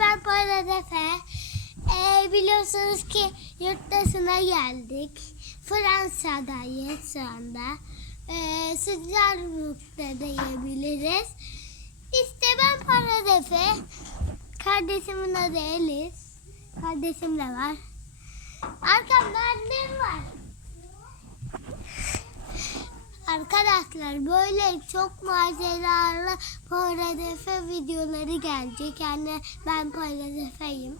ben Poyraz Efe. Ee, biliyorsunuz ki yurt dışına geldik. Fransa'dayız şu anda. Ee, sıcaklıkta diyebiliriz. İşte ben Poyraz Efe. Kardeşimin adı Elis. Kardeşim de var. Arkamda annem var. Arkadaşlar böyle çok maceralı Poyraz Efe videoları gelecek. Yani ben Poyraz Efe'yim.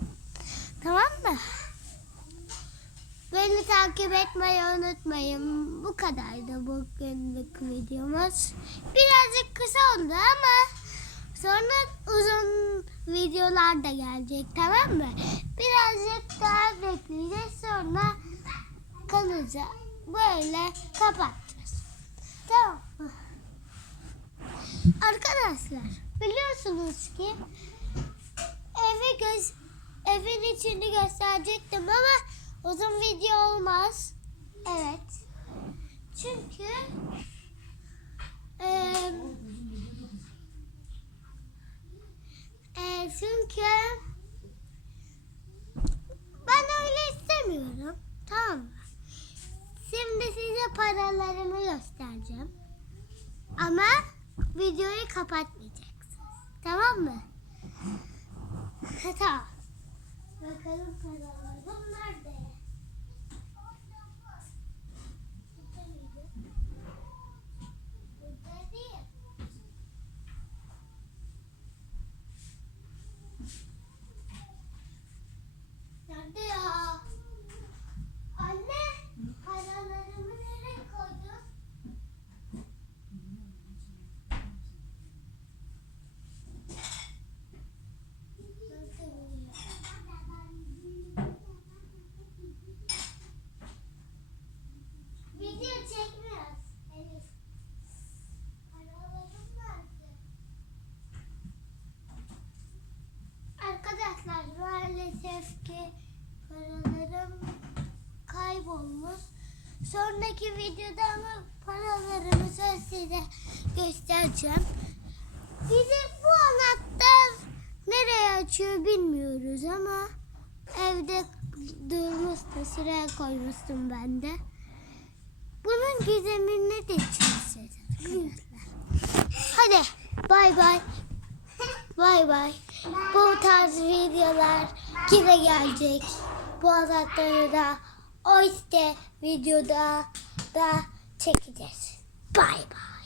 Tamam mı? Beni takip etmeyi unutmayın. Bu kadardı bugünlük videomuz. Birazcık kısa oldu ama sonra uzun videolar da gelecek tamam mı? Birazcık daha bekleyeceğiz sonra kalıcı böyle kapatacağız. Tamam mı? Arkadaşlar biliyorsunuz ki evi göz evin içini gösterecektim ama uzun video olmaz. Evet. Çünkü eee eee, çünkü ben öyle istemiyorum. Tamam mı? Şimdi size paralarımı göstereceğim. Ama videoyu kapatmayacaksınız. Tamam mı? tamam. Bakalım paralarım maalesef ki paralarım kaybolmuş. Sonraki videoda ama paralarımı söz size göstereceğim. Bizi bu anahtar nereye açıyor bilmiyoruz ama evde durmuştu sıraya koymuştum ben de. Bunun gizemini de çözeceğiz. Hadi bay bay. Bay bay. Bu tarz videolar yine gelecek. Bu anahtarı da o işte videoda da çekeceğiz. Bay bay.